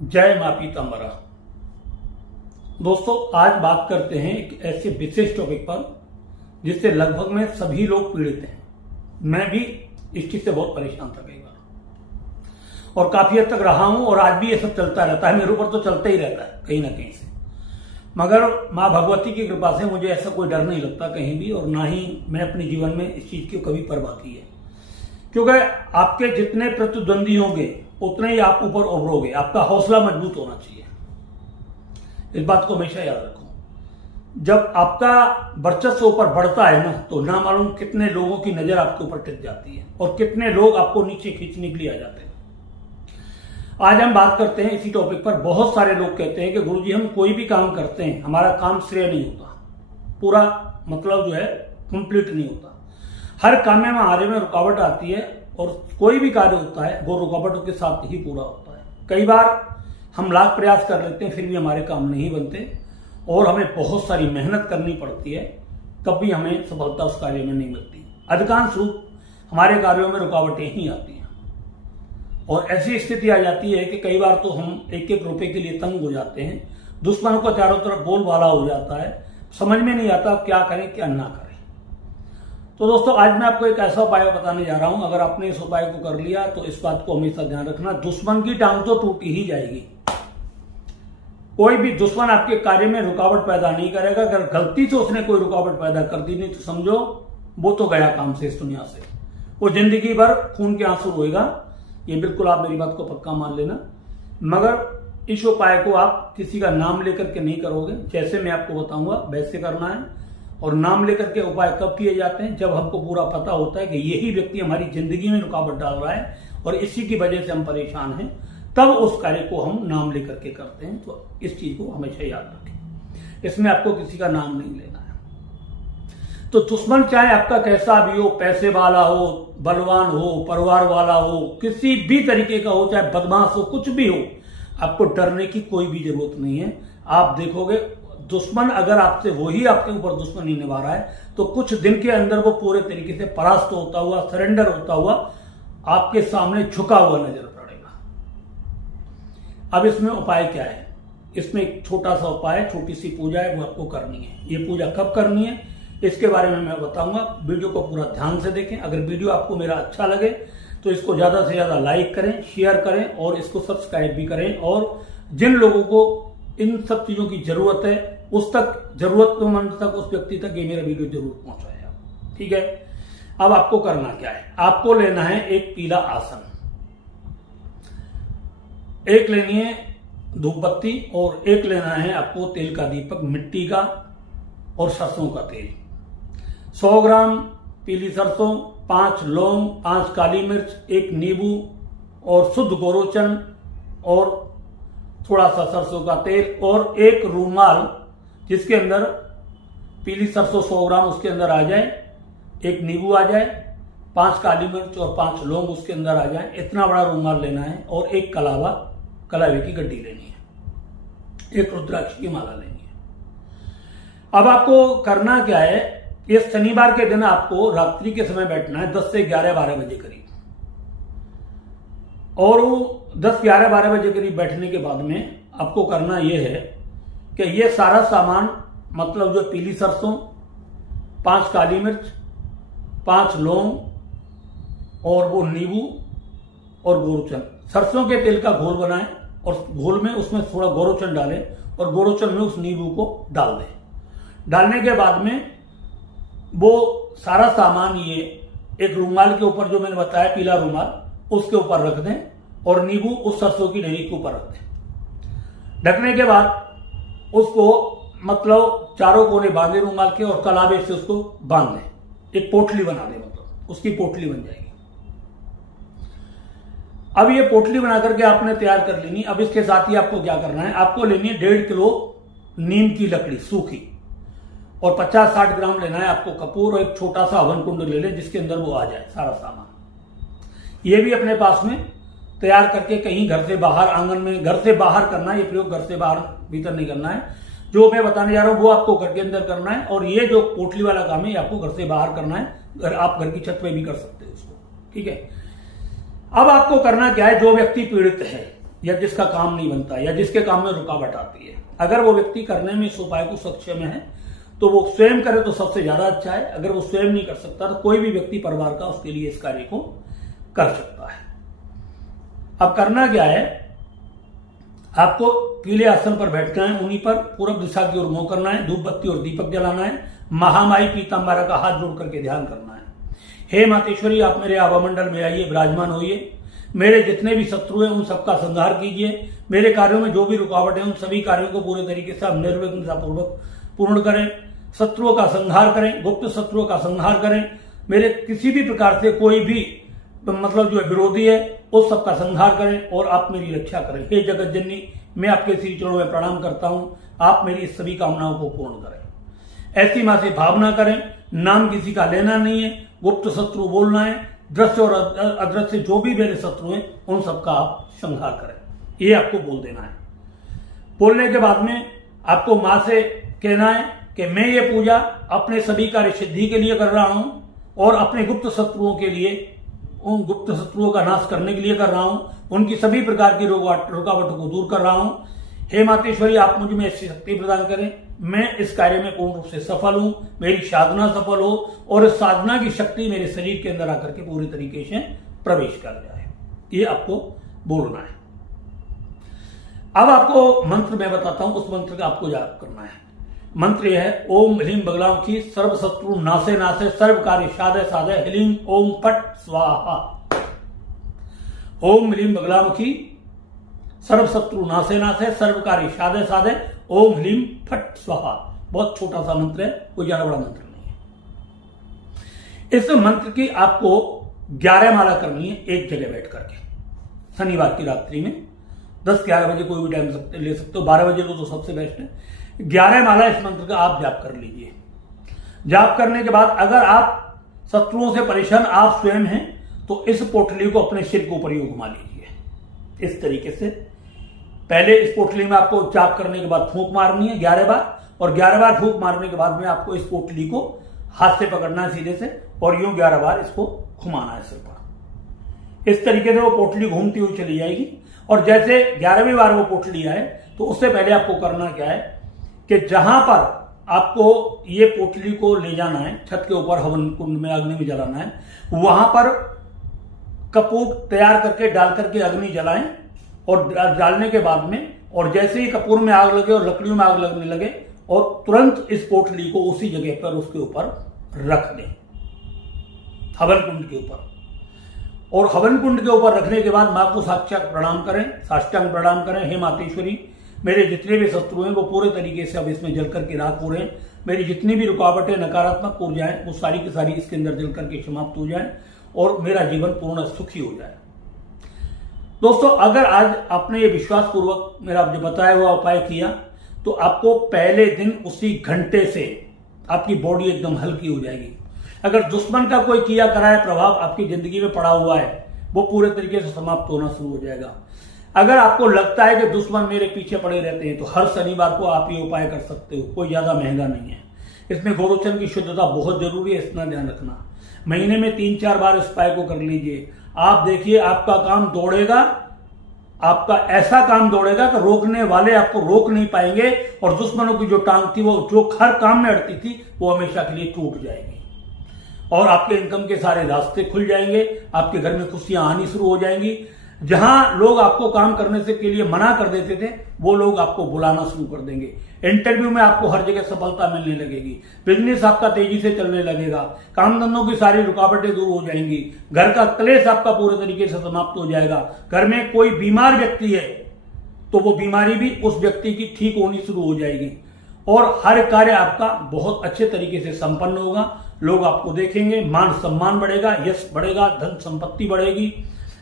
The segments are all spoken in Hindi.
जय मां पीताम्बरा। दोस्तों, आज बात करते हैं एक ऐसे विशेष टॉपिक पर जिससे लगभग में सभी लोग पीड़ित हैं। मैं भी इस चीज से बहुत परेशान था कई बार और काफी हद तक रहा हूं और आज भी ये सब चलता रहता है। मेरे ऊपर तो चलता ही रहता है कहीं ना कहीं से, मगर मां भगवती की कृपा से मुझे ऐसा कोई डर नहीं लगता कहीं भी, और ना ही मैं अपने जीवन में इस चीज की कभी परवाह की है। क्योंकि आपके जितने प्रतिद्वंदी होंगे उतने ही आप ऊपर उभरोगे। आपका हौसला मजबूत होना चाहिए, इस बात को हमेशा याद रखो। जब आपका वर्चस्व ऊपर बढ़ता है ना, तो ना मालूम कितने लोगों की नजर आपके ऊपर टिक जाती है और कितने लोग आपको नीचे खींचने के लिए आ जाते हैं। आज हम बात करते हैं इसी टॉपिक पर। बहुत सारे लोग कहते हैं कि गुरुजी, हम कोई भी काम करते हैं हमारा काम श्रेय नहीं होता, पूरा मतलब जो है कंप्लीट नहीं होता। हर काम में हमारे में रुकावट आती है और कोई भी कार्य होता है वो रुकावटों के साथ ही पूरा होता है। कई बार हम लाख प्रयास कर लेते हैं फिर भी हमारे काम नहीं बनते और हमें बहुत सारी मेहनत करनी पड़ती है, तब भी हमें सफलता उस कार्य में नहीं मिलती। अधिकांश रूप हमारे कार्यों में रुकावटें ही आती हैं और ऐसी स्थिति आ जाती है कि कई बार तो हम एक एक रुपए के लिए तंग हो जाते हैं। दुश्मनों को चारों तरफ बोलबाला हो जाता है, समझ में नहीं आता क्या करें क्या ना करें। तो दोस्तों, आज मैं आपको एक ऐसा उपाय बताने जा रहा हूं। अगर आपने इस उपाय को कर लिया तो इस बात को हमेशा ध्यान रखना, दुश्मन की टांग तो टूट ही जाएगी। कोई भी दुश्मन आपके कार्य में रुकावट पैदा नहीं करेगा। अगर गलती से उसने कोई रुकावट पैदा कर दी नहीं तो समझो वो तो गया काम से, इस दुनिया से। वो जिंदगी भर खून के आंसू रोएगा। ये बिल्कुल आप मेरी बात को पक्का मान लेना। मगर इस उपाय को आप किसी का नाम लेकर के नहीं करोगे, जैसे मैं आपको बताऊंगा वैसे करना है। और नाम लेकर के उपाय कब किए जाते हैं? जब हमको पूरा पता होता है कि यही व्यक्ति हमारी जिंदगी में रुकावट डाल रहा है और इसी की वजह से हम परेशान हैं, तब उस कार्य को हम नाम लेकर के करते हैं। तो इस चीज को हमेशा याद रखें, इसमें आपको किसी का नाम नहीं लेना है। तो दुश्मन चाहे आपका कैसा भी हो, पैसे वाला हो, बलवान हो, परिवार वाला हो, किसी भी तरीके का हो, चाहे बदमाश हो, कुछ भी हो, आपको डरने की कोई भी जरूरत नहीं है। आप देखोगे दुश्मन अगर आपसे वही आपके ऊपर दुश्मनी निभा रहा है तो कुछ दिन के अंदर वो पूरे तरीके से परास्त होता हुआ, सरेंडर होता हुआ आपके सामने झुका हुआ नजर पड़ेगा। अब इसमें उपाय क्या है? इसमें एक छोटा सा उपाय, छोटी सी पूजा है, वो आपको करनी है। ये पूजा कब करनी है इसके बारे में मैं बताऊंगा। वीडियो को पूरा ध्यान से देखें। अगर वीडियो आपको मेरा अच्छा लगे तो इसको ज्यादा से ज्यादा लाइक करें, शेयर करें और इसको सब्सक्राइब भी करें। और जिन लोगों को इन सब चीजों की जरूरत है उस तक, जरूरतमंद तक, उस व्यक्ति तक ये मेरा वीडियो जरूर पहुंचाए आप। ठीक है, अब आपको करना क्या है? आपको लेना है एक पीला आसन, एक लेनी है धूप बत्ती और एक लेना है आपको तेल का दीपक, मिट्टी का और सरसों का तेल। 100 ग्राम पीली सरसों, 5 लौंग, 5 काली मिर्च, 1 नींबू और शुद्ध गोरोचन और थोड़ा सा सरसों का तेल और एक रूमाल जिसके अंदर पीली सरसों 100 ग्राम उसके अंदर आ जाए, 1 नींबू आ जाए, 5 काली मिर्च और 5 लौंग उसके अंदर आ जाए। इतना बड़ा रूमाल लेना है और एक कलावे की गड्डी लेनी है, एक रुद्राक्ष की माला लेनी है। अब आपको करना क्या है? इस शनिवार के दिन आपको रात्रि के समय बैठना है 10 से 11-12 बजे करीब। और 10-11-12 बजे करीब बैठने के बाद में आपको करना यह है कि ये सारा सामान, मतलब जो पीली सरसों, 5 काली मिर्च, 5 लौंग और वो नींबू और गोरोचन, सरसों के तेल का घोल बनाएं और घोल में उसमें थोड़ा गोरोचन डालें और गोरोचन में उस नींबू को डाल दें। डालने के बाद में वो सारा सामान ये एक रूमाल के ऊपर, जो मैंने बताया पीला रूमाल, उसके ऊपर रख दें और नींबू उस सरसों की डली के ऊपर रख दें। ढकने के बाद उसको मतलब चारों कोने बांधे रूमाल के और कलावे से उसको बांध दें, एक पोटली बना दें, मतलब उसकी पोटली बन जाएगी। अब ये पोटली बना करके आपने तैयार कर लेनी। अब इसके साथ ही आपको क्या करना है? आपको लेनी है 1.5 किलो नीम की लकड़ी सूखी और 50-60 ग्राम लेना है आपको कपूर और एक छोटा सा हवन कुंड ले लें जिसके अंदर वो आ जाए सारा सामान। ये भी अपने पास में तैयार करके कहीं घर से बाहर, आंगन में, घर से बाहर करना है ये प्रयोग, घर से बाहर भीतर नहीं करना है। जो मैं बताने जा रहा हूं वो आपको घर के अंदर करना है और ये जो पोटली वाला काम है ये आपको घर से बाहर करना है। आप घर की छत पे भी कर सकते हो इसको। ठीक है, अब आपको करना क्या है? जो व्यक्ति पीड़ित है या जिसका काम नहीं बनता या जिसके काम में रुकावट आती है, अगर वो व्यक्ति करने में इस उपाय को सक्षम है तो वो स्वयं करे तो सबसे ज्यादा अच्छा है। अगर वो स्वयं नहीं कर सकता तो कोई भी व्यक्ति परिवार का उसके लिए इस कार्य को कर सकता है। अब करना क्या है, आपको पीले आसन पर बैठना है, उन्हीं पर पूरब दिशा की ओर मुंह करना है, धूप बत्ती और दीपक जलाना है, महामाई पीताम्बरा का हाथ जोड़ करके ध्यान करना है। हे मातेश्वरी, आप मेरे आभामंडल में आइए, विराजमान होइए, मेरे जितने भी शत्रु हैं उन सबका संहार कीजिए, मेरे कार्यों में जो भी रुकावट है उन सभी कार्यों को पूरे तरीके से आप निर्विघ्नतापूर्वक पूर्ण करें, शत्रुओं का संहार करें, गुप्त शत्रुओं का संहार करें, मेरे किसी भी प्रकार से कोई भी मतलब जो विरोधी है उस सबका संहार करें और आप मेरी रक्षा करें। हे जगत जननी, मैं आपके श्री चरणों में प्रणाम करता हूं, आप मेरी सभी कामनाओं को पूर्ण करें। ऐसी मां से भावना करें, नाम किसी का लेना नहीं है, गुप्त शत्रु बोलना है, दृश्य और अदृश्य जो भी मेरे शत्रु हैं उन सबका आप संहार करें, ये आपको बोल देना है। बोलने के बाद में आपको मां से कहना है कि मैं ये पूजा अपने सभी कार्य सिद्धि के लिए कर रहा हूं और अपने गुप्त शत्रुओं के लिए, उन गुप्त शत्रुओं का नाश करने के लिए कर रहा हूं, उनकी सभी प्रकार की रुकावटों को दूर कर रहा हूं। हे मातेश्वरी, आप मुझे में ऐसी शक्ति प्रदान करें, मैं इस कार्य में पूर्ण रूप से सफल हूं, मेरी साधना सफल हो और इस साधना की शक्ति मेरे शरीर के अंदर आकर के पूरी तरीके से प्रवेश कर जाए, ये आपको बोलना है। अब आपको मंत्र मैं बताता हूं, उस मंत्र का आपको याद करना है। मंत्र यह है, ओम ह्लीम बगलामुखी सर्व शत्रु नासे नासे सर्व कार्य साधे साधे ह्लीम ओम फट स्वाहा। ओम ह्लीम बगलामुखी सर्व शत्रु नासे नासे सर्व कार्य साधे साधे ओम ह्लीम फट स्वाहा। बहुत छोटा सा मंत्र है, कोई ज्यादा बड़ा मंत्र नहीं है। इस मंत्र की आपको 11 माला करनी है एक जगह बैठ करके, शनिवार की रात्रि में 10-11 बजे कोई भी टाइम ले सकते हो, 12 बजे लो तो सबसे बेस्ट है। 11 माला इस मंत्र का आप जाप कर लीजिए। जाप करने के बाद अगर आप शत्रुओं से परेशान आप स्वयं हैं तो इस पोटली को अपने सिर के ऊपर ही घुमा लीजिए इस तरीके से। पहले इस पोटली में आपको जाप करने के बाद फूंक मारनी है 11 बार, और 11 बार फूंक मारने के बाद में आपको इस पोटली को हाथ से पकड़ना है सीधे से और यूं 11 बार इसको घुमाना है सिर पर। इस तरीके से वो पोटली घूमती हुई चली जाएगी। और जैसे 11वीं बार वो पोटली आए तो उससे पहले आपको करना क्या है कि जहां पर आपको ये पोटली को ले जाना है, छत के ऊपर हवन कुंड में अग्नि में जलाना है, वहां पर कपूर तैयार करके डाल करके अग्नि जलाएं और डालने के बाद में, और जैसे ही कपूर में आग लगे और लकड़ियों में आग लगने लगे और तुरंत इस पोटली को उसी जगह पर उसके ऊपर रख दें, हवन कुंड के ऊपर। और हवन कुंड के ऊपर रखने के बाद मां को साष्टांग प्रणाम करें, साष्टांग प्रणाम करें। हे मातेश्वरी, मेरे जितने भी शत्रु हैं वो पूरे तरीके से अब इसमें जल करके राख हो रहे हैं, मेरी जितनी भी रुकावटें नकारात्मक ऊर्जाएं वो सारी की सारी इसके अंदर जल करके समाप्त हो जाए और मेरा जीवन पूर्ण सुखी हो जाए। दोस्तों, अगर आज आपने ये विश्वास पूर्वक मेरा जो बताया हुआ उपाय किया तो आपको पहले दिन उसी घंटे से आपकी बॉडी एकदम हल्की हो जाएगी। अगर दुश्मन का कोई किया कराया प्रभाव आपकी जिंदगी में पड़ा हुआ है वो पूरे तरीके से समाप्त होना शुरू हो जाएगा। अगर आपको लगता है कि दुश्मन मेरे पीछे पड़े रहते हैं तो हर शनिवार को आप ये उपाय कर सकते हो, कोई ज्यादा महंगा नहीं है। इसमें गोरोचन की शुद्धता बहुत जरूरी है, इतना ध्यान रखना। महीने में 3-4 बार इस उपाय को कर लीजिए, आप देखिए आपका काम दौड़ेगा, आपका ऐसा काम दौड़ेगा कि रोकने वाले आपको रोक नहीं पाएंगे और दुश्मनों की जो टांग थी वो जो हर काम में अड़ती थी वो हमेशा के लिए टूट जाएगी और आपके इनकम के सारे रास्ते खुल जाएंगे, आपके घर में खुशियां आनी शुरू हो जाएंगी। जहां लोग आपको काम करने से के लिए मना कर देते थे वो लोग आपको बुलाना शुरू कर देंगे। इंटरव्यू में आपको हर जगह सफलता मिलने लगेगी, बिजनेस आपका तेजी से चलने लगेगा, काम धंधों की सारी रुकावटें दूर हो जाएंगी, घर का क्लेश आपका पूरे तरीके से समाप्त हो जाएगा। घर में कोई बीमार व्यक्ति है तो वो बीमारी भी उस व्यक्ति की ठीक होनी शुरू हो जाएगी और हर कार्य आपका बहुत अच्छे तरीके से संपन्न होगा। लोग आपको देखेंगे, मान सम्मान बढ़ेगा, यश बढ़ेगा, धन संपत्ति बढ़ेगी,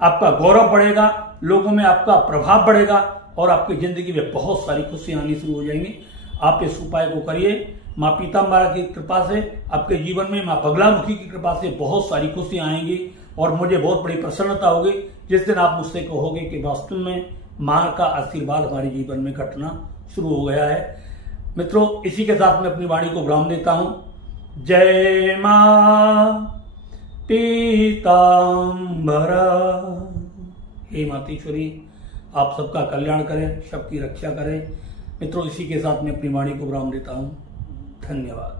आपका गौरव बढ़ेगा, लोगों में आपका प्रभाव बढ़ेगा और आपकी जिंदगी में बहुत सारी खुशियां आनी शुरू हो जाएंगी। आप इस उपाय को करिए। मां पीताम्बरा की कृपा से आपके जीवन में, मां बगलामुखी की कृपा से बहुत सारी खुशियां आएंगी और मुझे बहुत बड़ी प्रसन्नता होगी जिस दिन आप मुझसे कहोगे कि वास्तव में मां का आशीर्वाद हमारे जीवन में घटना शुरू हो गया है। मित्रों, इसी के साथ मैं अपनी वाणी को विराम देता हूं। जय मां पीताम्बरा। हे मातेश्वरी, आप सबका कल्याण करें, सबकी रक्षा करें। मित्रों, इसी के साथ मैं अपनी वाणी को विराम देता हूं। धन्यवाद।